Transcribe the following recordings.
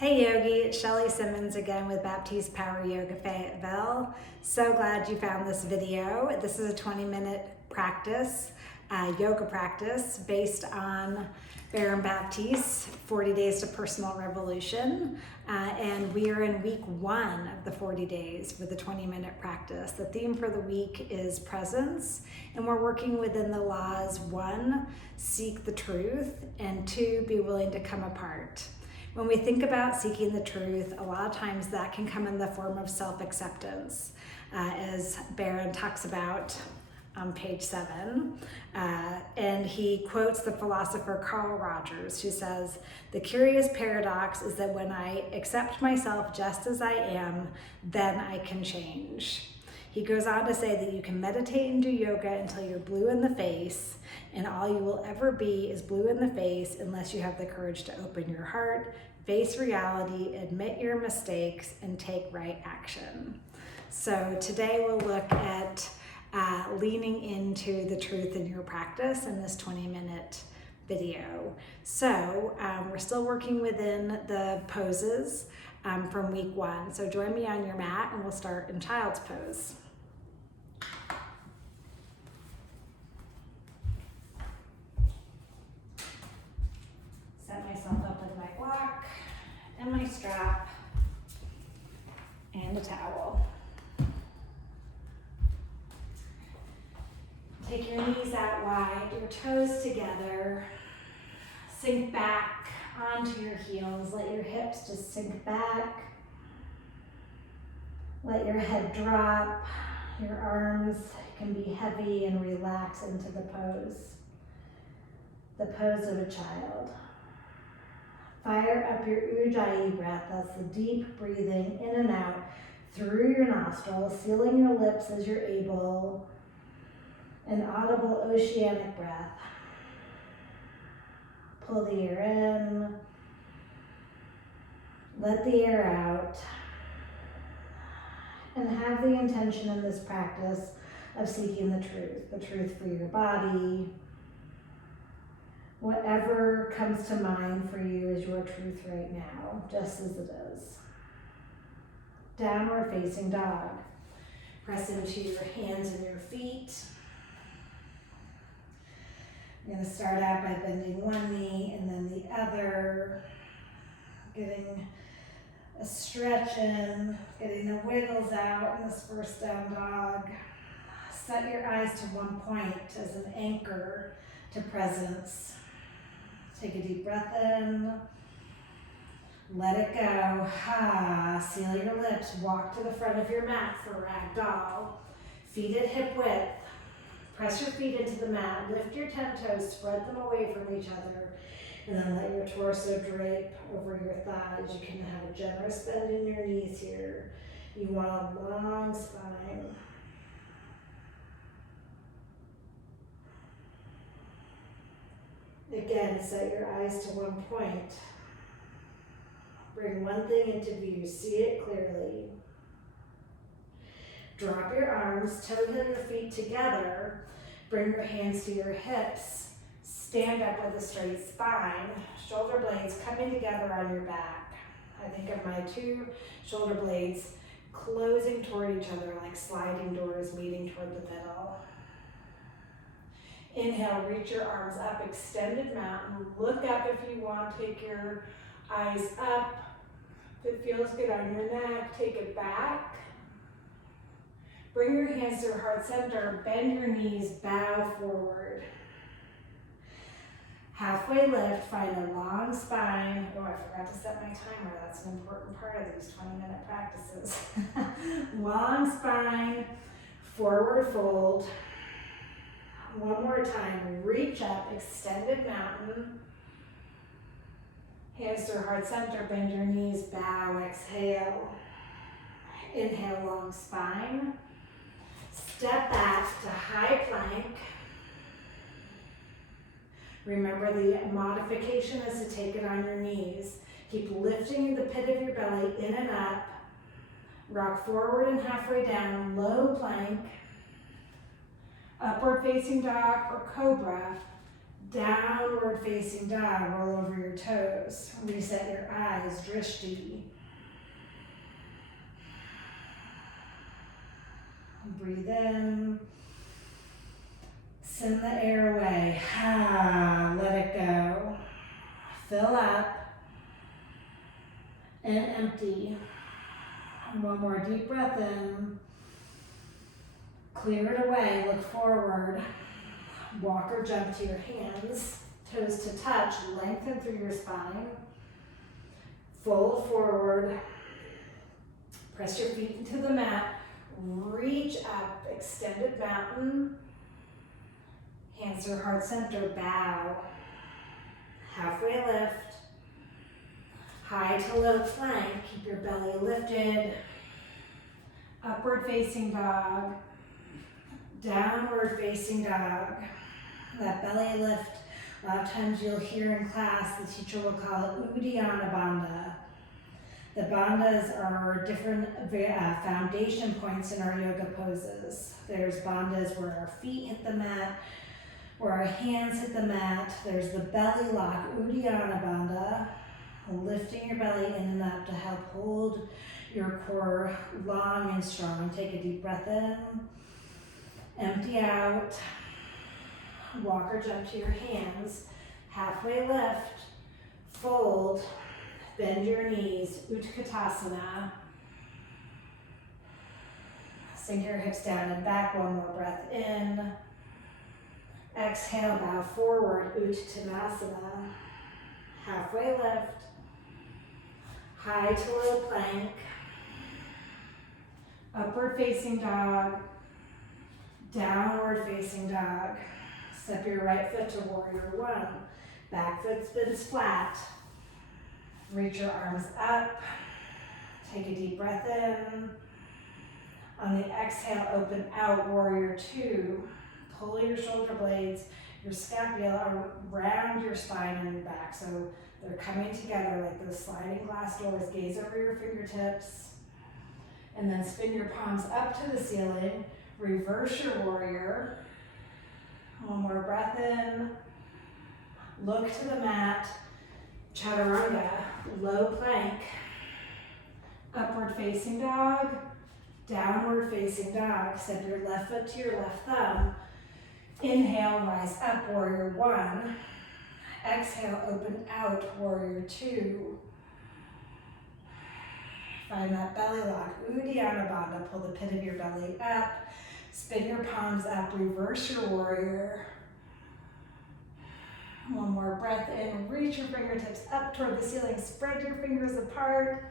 Hey Yogi, it's Shelly Simmons again with Baptiste Power Yoga Fayetteville. So glad you found this video. This is a 20-minute practice, yoga practice based on Baron Baptiste, 40 Days to Personal Revolution. And we are in week 1 of the 40 days with a 20-minute practice. The theme for the week is presence, and we're working within the laws 1, seek the truth, and 2, be willing to come apart. When we think about seeking the truth, a lot of times that can come in the form of self-acceptance, as Baron talks about on page 7. And he quotes the philosopher Carl Rogers, who says, "The curious paradox is that when I accept myself just as I am, then I can change." He goes on to say that you can meditate and do yoga until you're blue in the face, and all you will ever be is blue in the face unless you have the courage to open your heart, face reality, admit your mistakes, and take right action. So today we'll look at leaning into the truth in your practice in this 20-minute video. So we're still working within the poses from week 1. So join me on your mat and we'll start in child's pose. Set myself up with my block and my strap and a towel. Take your knees out wide, your toes together. Sink back onto your heels. Let your hips just sink back. Let your head drop. Your arms can be heavy and relax into the pose of a child. Fire up your Ujjayi breath. That's the deep breathing in and out through your nostrils, sealing your lips as you're able. An audible oceanic breath. Pull the air in. Let the air out. And have the intention in this practice of seeking the truth for your body. Whatever comes to mind for you is your truth right now, just as it is. Downward facing dog. Press into your hands and your feet. I'm going to start out by bending one knee and then the other, getting a stretch in, getting the wiggles out in this first down dog. Set your eyes to one point as an anchor to presence. Take a deep breath in. Let it go. Seal your lips. Walk to the front of your mat for ragdoll. Feet at hip width. Press your feet into the mat. Lift your 10 toes. Spread them away from each other. And then let your torso drape over your thighs. You can have a generous bend in your knees here. You want a long spine. Again, set your eyes to one point. Bring one thing into view. See it clearly. Drop your arms, toe heel your feet together. Bring your hands to your hips. Stand up with a straight spine. Shoulder blades coming together on your back. I think of my 2 shoulder blades closing toward each other like sliding doors meeting toward the middle. Inhale, reach your arms up, extended mountain. Look up if you want. Take your eyes up. If it feels good on your neck, take it back. Bring your hands to your heart center. Bend your knees, bow forward. Halfway lift, find a long spine. Oh, I forgot to set my timer. That's an important part of these 20-minute practices. Long spine, forward fold. One more time, reach up, extended mountain. Hands to your heart center, bend your knees, bow, exhale. Inhale, long spine. Step back to high plank. Remember, the modification is to take it on your knees. Keep lifting the pit of your belly in and up. Rock forward and halfway down, low plank. Upward facing dog or cobra. Downward facing dog, roll over your toes. Reset your eyes, drishti. Breathe in. Send the air away. Let it go. Fill up and empty. One more deep breath in. Clear it away. Look forward. Walk or jump to your hands. Toes to touch. Lengthen through your spine. Fold forward. Press your feet into the mat. Reach up. Extended mountain. Hands to heart center. Bow. Halfway lift. High to low plank. Keep your belly lifted. Upward facing dog. Downward facing dog. That belly lift, a lot of times you'll hear in class, the teacher will call it Uddiyana Bandha. The bandhas are different foundation points in our yoga poses. There's bandhas where our feet hit the mat, where our hands hit the mat. There's the belly lock, Uddiyana Bandha, lifting your belly in and up to help hold your core long and strong. Take a deep breath in, empty out, walk or jump to your hands, halfway lift, fold, bend your knees, Utkatasana. Sink your hips down and back, one more breath in. Exhale, bow forward, Uttanasana. Halfway lift, high to low plank, upward facing dog, downward facing dog. Step your right foot to warrior one. Back foot spins flat. Reach your arms up. Take a deep breath in. On the exhale, open out, warrior two. Pull your shoulder blades, your scapula around your spine and your back. So they're coming together like those sliding glass doors. Gaze over your fingertips. And then spin your palms up to the ceiling. Reverse your warrior. One more breath in. Look to the mat. Chaturanga, low plank. Upward facing dog. Downward facing dog. Step your left foot to your left thumb. Inhale, rise up, warrior one. Exhale, open out, warrior two. Find that belly lock, Uddiyana Bandha. Pull the pit of your belly up. Spin your palms up, reverse your warrior. One more breath in, reach your fingertips up toward the ceiling, spread your fingers apart.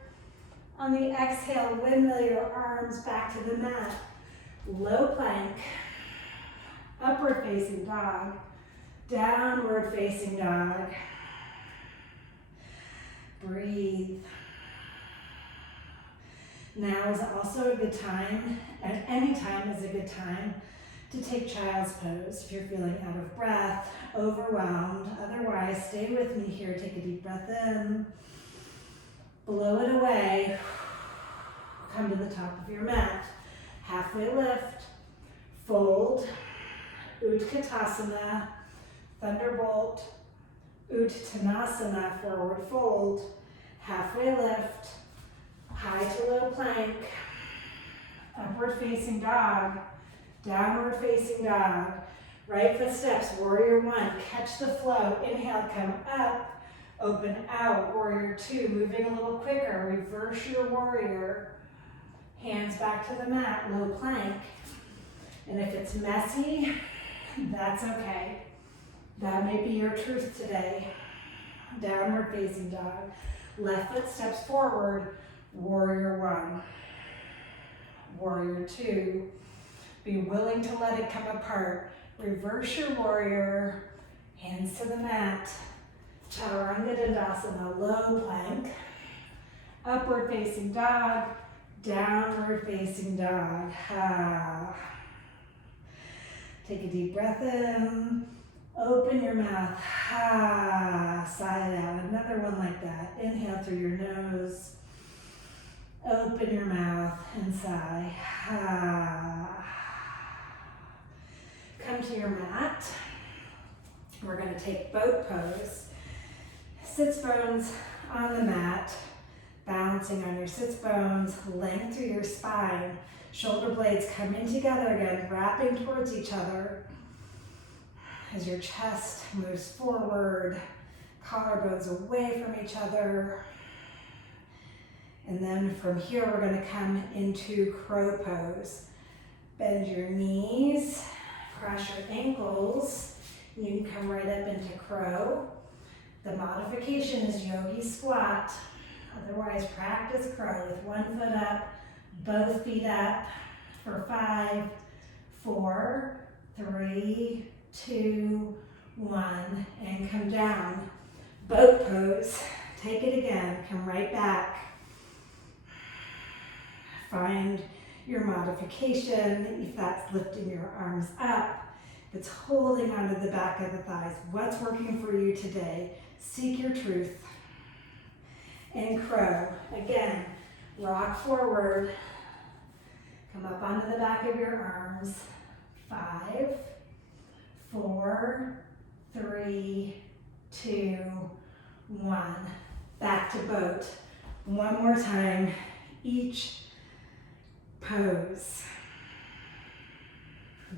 On the exhale, windmill your arms back to the mat. Low plank, upward facing dog, downward facing dog. Breathe. Now is also a good time, and any time is a good time, to take child's pose if you're feeling out of breath, overwhelmed. Otherwise, stay with me here. Take a deep breath in, blow it away, come to the top of your mat. Halfway lift, fold, Utkatasana, Thunderbolt, Uttanasana, forward fold, halfway lift, high to low plank, upward facing dog, downward facing dog. Right foot steps, warrior one. Catch the flow. Inhale, come up, open out, warrior two. Moving a little quicker, reverse your warrior. Hands back to the mat, low plank. And if it's messy, that's okay. That may be your truth today. Downward facing dog. Left foot steps forward, warrior one. Warrior two. Be willing to let it come apart. Reverse your warrior, hands to the mat. Chaturanga Dandasana, low plank. Upward facing dog, downward facing dog. Take a deep breath in. Open your mouth. Sigh it out. Another one like that. Inhale through your nose. Open your mouth and sigh. Come to your mat. We're going to take boat pose. Sits bones on the mat, balancing on your sits bones, length through your spine. Shoulder blades coming together again, wrapping towards each other. As your chest moves forward, collarbones away from each other. And then from here, we're going to come into crow pose. Bend your knees, cross your ankles. You can come right up into crow. The modification is yogi squat. Otherwise, practice crow with one foot up, both feet up for 5, 4, 3, 2, 1, and come down. Boat pose. Take it again. Come right back. Find your modification, if that's lifting your arms up, if it's holding onto the back of the thighs. What's working for you today? Seek your truth. And crow. Again, rock forward. Come up onto the back of your arms. 5, 4, 3, 2, 1. Back to boat. One more time. Each pose.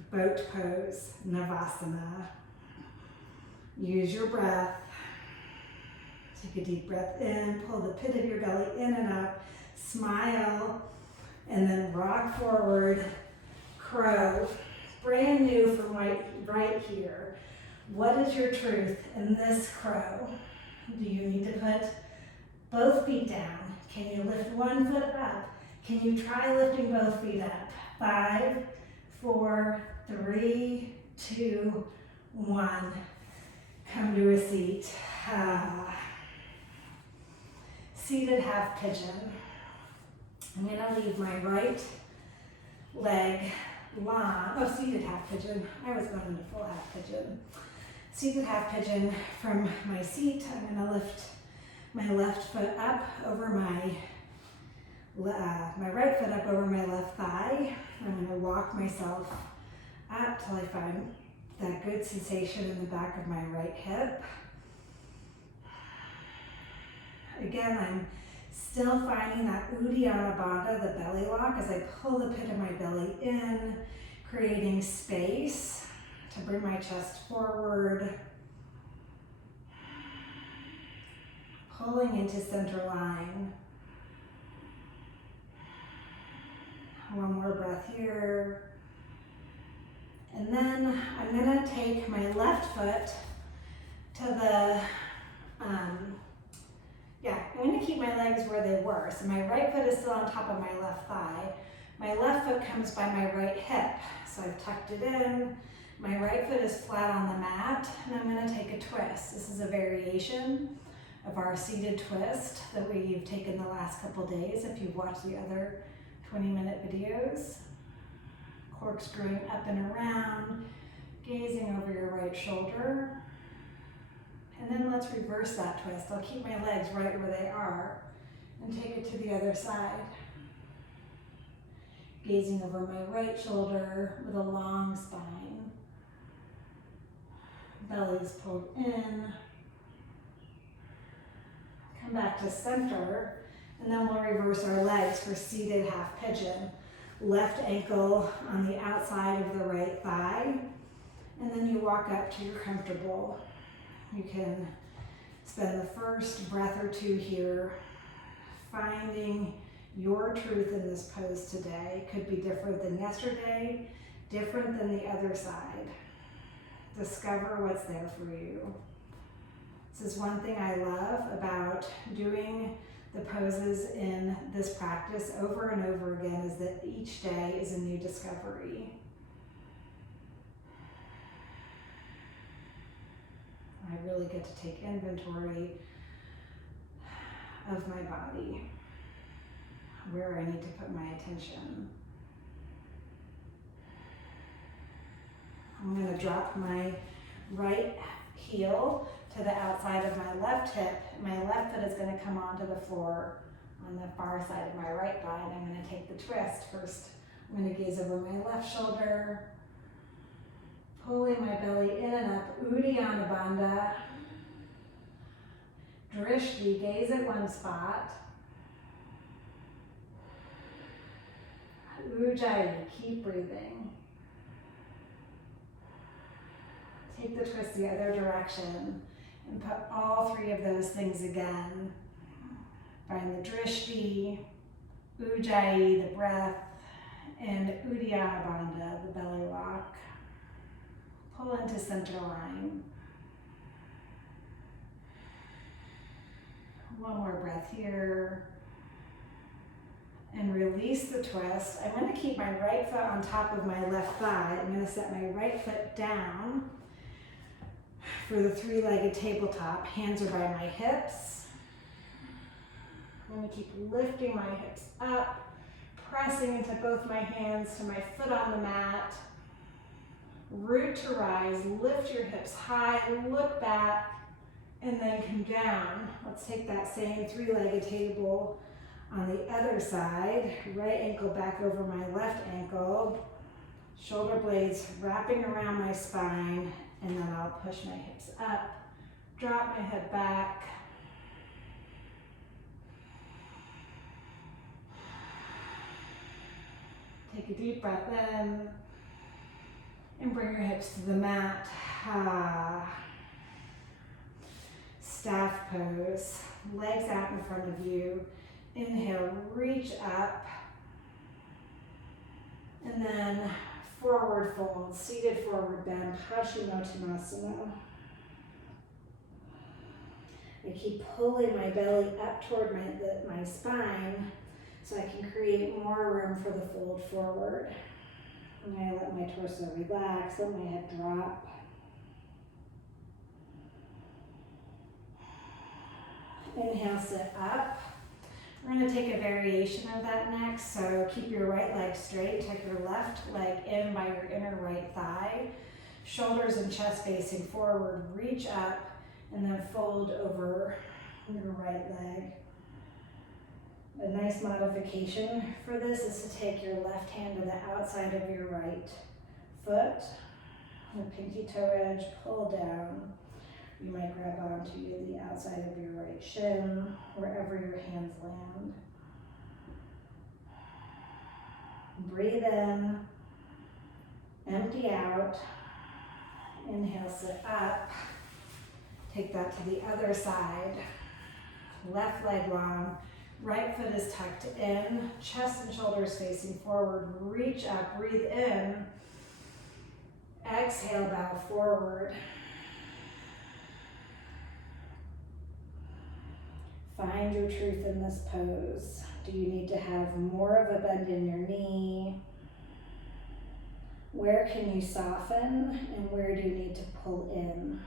Boat pose, Navasana. Use your breath. Take a deep breath in, pull the pit of your belly in and up, smile, and then rock forward, crow. Brand new from right here. What is your truth in this crow? Do you need to put both feet down? Can you lift one foot up? Can you try lifting both feet up? 5, 4, 3, 2, 1. Come to a seat. Seated half pigeon. I'm going to leave my right leg long. Oh, seated half pigeon. I was going into full half pigeon. Seated half pigeon from my seat. I'm going to lift my left foot up over my right foot up over my left thigh. I'm going to walk myself up till I find that good sensation in the back of my right hip. Again, I'm still finding that Uddiyana Bandha, the belly lock, as I pull the pit of my belly in, creating space to bring my chest forward, pulling into center line. One more breath here. And then I'm gonna take my left foot to the, I'm gonna keep my legs where they were. So my right foot is still on top of my left thigh. My left foot comes by my right hip. So I've tucked it in. My right foot is flat on the mat, and I'm gonna take a twist. This is a variation of our seated twist that we've taken the last couple days if you've watched the other 20-minute videos. Corkscrewing up and around, gazing over your right shoulder. And then let's reverse that twist. I'll keep my legs right where they are and take it to the other side. Gazing over my right shoulder with a long spine. Belly is pulled in. Come back to center, and then we'll reverse our legs for seated half pigeon. Left ankle on the outside of the right thigh, and then you walk up till you're comfortable. You can spend the first breath or two here finding your truth in this pose today. Could be different than yesterday, different than the other side. Discover what's there for you. This is one thing I love about doing the poses in this practice over and over again, is that each day is a new discovery. I really get to take inventory of my body, where I need to put my attention. I'm going to drop my right heel to the outside of my left hip. My left foot is going to come onto the floor on the far side of my right thigh, and I'm going to take the twist. First, I'm going to gaze over my left shoulder, Pulling my belly in and up, Uddiyana Bandha. Drishti, gaze at one spot. Ujjayi, keep breathing. Take the twist the other direction and put all three of those things again. Find the Drishti, Ujjayi, the breath, and Uddiyana Bandha, the belly rock. Pull into center line. One more breath here. And release the twist. I'm going to keep my right foot on top of my left thigh. I'm going to set my right foot down for the three-legged tabletop. Hands are by my hips. I'm going to keep lifting my hips up, pressing into both my hands to my foot on the mat. Root to rise, lift your hips high, look back, and then come down. Let's take that same three-legged table on the other side. Right ankle back over my left ankle. Shoulder blades wrapping around my spine, and then I'll push my hips up, drop my head back. Take a deep breath in. And bring your hips to the mat. Staff pose. Legs out in front of you. Inhale, reach up. And then forward fold, seated forward bend, Paschimottanasana. I keep pulling my belly up toward my spine so I can create more room for the fold forward. And I let my torso relax, let my head drop. Inhale, sit up. We're going to take a variation of that next. So keep your right leg straight, tuck your left leg in by your inner right thigh. Shoulders and chest facing forward, reach up, and then fold over your right leg. A nice modification for this is to take your left hand to the outside of your right foot. The pinky toe edge, pull down. You might grab onto the outside of your right shin, wherever your hands land. Breathe in, empty out. Inhale, sit up. Take that to the other side. Left leg long. Right foot is tucked in, chest and shoulders facing forward. Reach up, breathe in. Exhale, bow forward. Find your truth in this pose. Do you need to have more of a bend in your knee? Where can you soften and where do you need to pull in?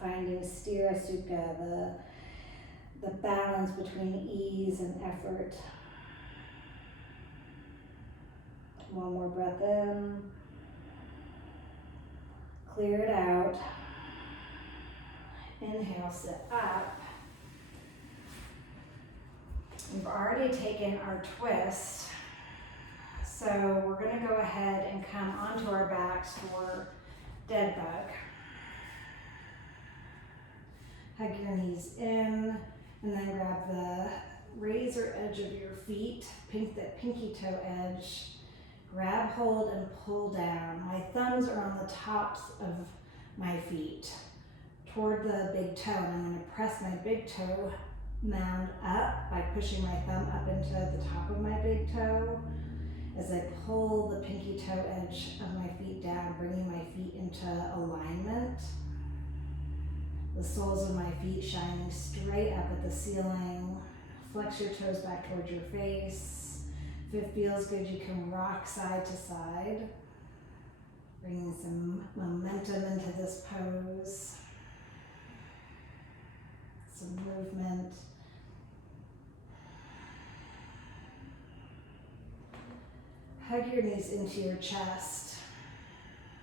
Finding Sthira Sukha, the balance between ease and effort. One more breath in. Clear it out. Inhale, sit up. We've already taken our twist, so we're going to go ahead and come onto our backs for dead bug. Hug your knees in, and then grab the razor edge of your feet, that pinky toe edge, grab hold and pull down. My thumbs are on the tops of my feet toward the big toe, and I'm going to press my big toe mound up by pushing my thumb up into the top of my big toe as I pull the pinky toe edge of my feet down, bringing my feet into alignment. The soles of my feet shining straight up at the ceiling. Flex your toes back towards your face. If it feels good, you can rock side to side, bringing some momentum into this pose. Some movement. Hug your knees into your chest.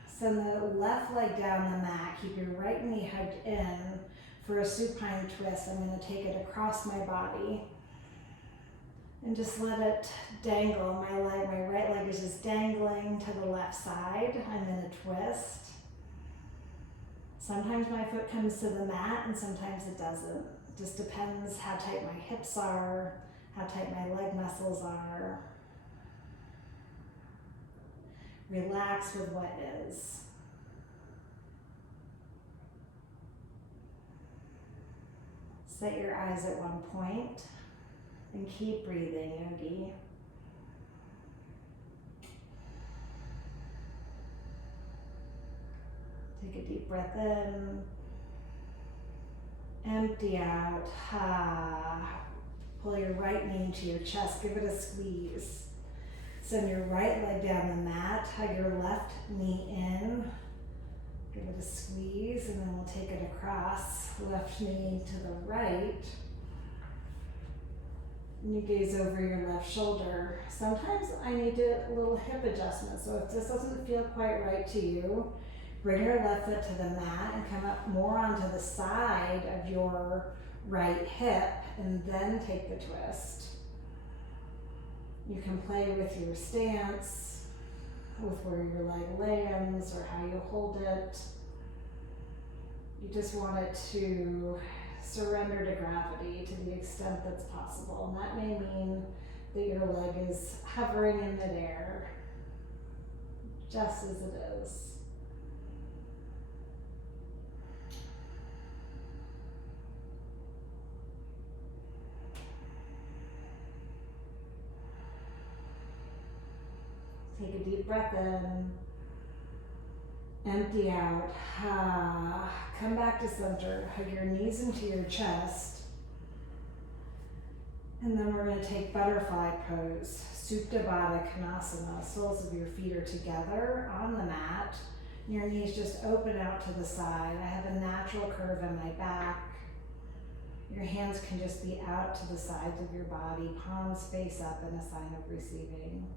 Send the left leg down the mat. Keep your right knee hugged in for a supine twist. I'm going to take it across my body. And just let it dangle. My right leg is just dangling to the left side. I'm in a twist. Sometimes my foot comes to the mat and sometimes it doesn't. It just depends how tight my hips are, how tight my leg muscles are. Relax with what is. Set your eyes at one point and keep breathing, yogi. Take a deep breath in. Empty out. Pull your right knee into your chest. Give it a squeeze. Send your right leg down the mat. Hug your left knee in. Give it a squeeze, and then we'll take it across. Left knee to the right. And you gaze over your left shoulder. Sometimes I need a little hip adjustment. So if this doesn't feel quite right to you, bring your left foot to the mat and come up more onto the side of your right hip, and then take the twist. You can play with your stance, with where your leg lands or how you hold it. You just want it to surrender to gravity to the extent that's possible. And that may mean that your leg is hovering in midair, just as it is. Take a deep breath in. Empty out. Come back to center. Hug your knees into your chest. And then we're going to take butterfly pose. Supta Baddha Konasana. Soles of your feet are together on the mat. Your knees just open out to the side. I have a natural curve in my back. Your hands can just be out to the sides of your body. Palms face up in a sign of receiving.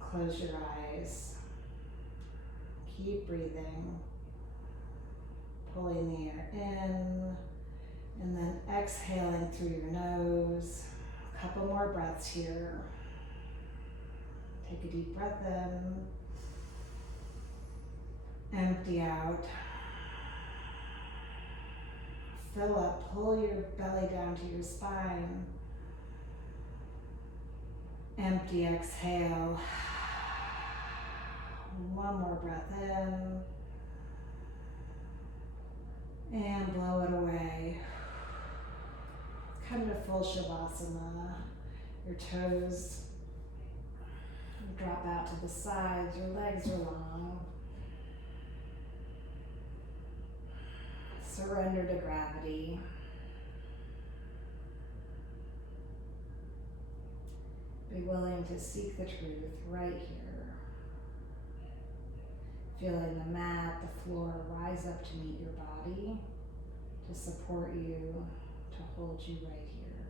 Close your eyes. Keep breathing. Pulling the air in and then exhaling through your nose. A couple more breaths here. Take a deep breath in. Empty out. Fill up. Pull your belly down to your spine. Empty, exhale. One more breath in. And blow it away. Come to full Shavasana. Your toes drop out to the sides. Your legs are long. Surrender to gravity. Be willing to seek the truth right here. Feeling the mat, the floor rise up to meet your body, to support you, to hold you right here.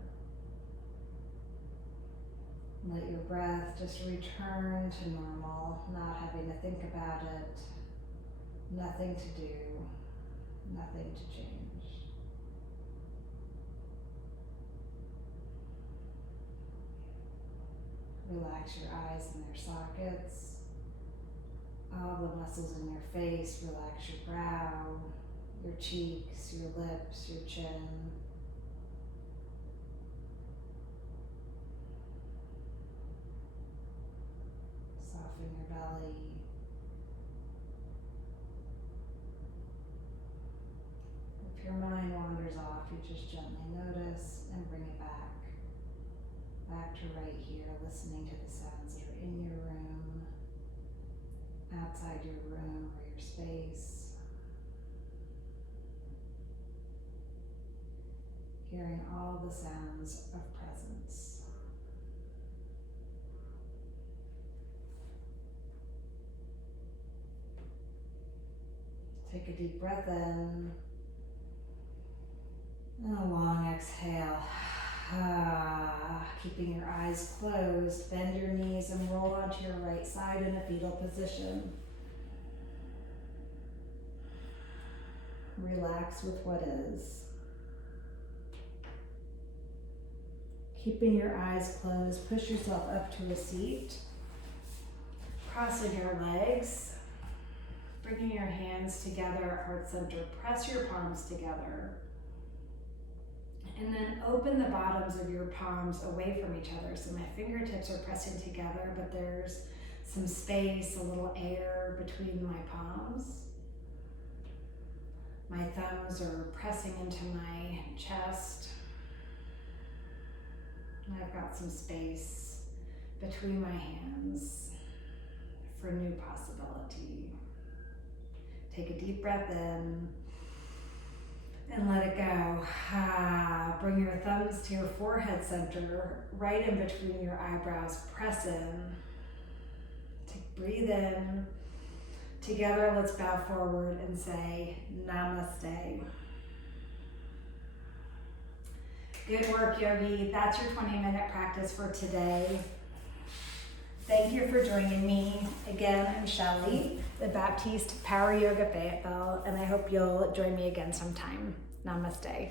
Let your breath just return to normal, not having to think about it, nothing to do, nothing to change. Relax your eyes in their sockets. All the muscles in your face, relax your brow, your cheeks, your lips, your chin. Soften your belly. If your mind wanders off, you just gently notice and bring it back. Back to right here, listening to the sounds that are in your room, outside your room or your space. Hearing all the sounds of presence. Take a deep breath in and a long exhale. Keeping your eyes closed, bend your knees and roll onto your right side in a fetal position. Relax with what is. Keeping your eyes closed, push yourself up to a seat. Crossing your legs. Bringing your hands together at heart center. Press your palms together. And then open the bottoms of your palms away from each other. So my fingertips are pressing together, but there's some space, a little air between my palms. My thumbs are pressing into my chest. And I've got some space between my hands for new possibility. Take a deep breath in and let it go. Bring your thumbs to your forehead center, right in between your eyebrows. Press in. Breathe in. Together, let's bow forward and say namaste. Good work, yogi. That's your 20-minute practice for today. Thank you for joining me. Again, I'm Shelly, the Baptiste Power Yoga Fayetteville, and I hope you'll join me again sometime. Namaste.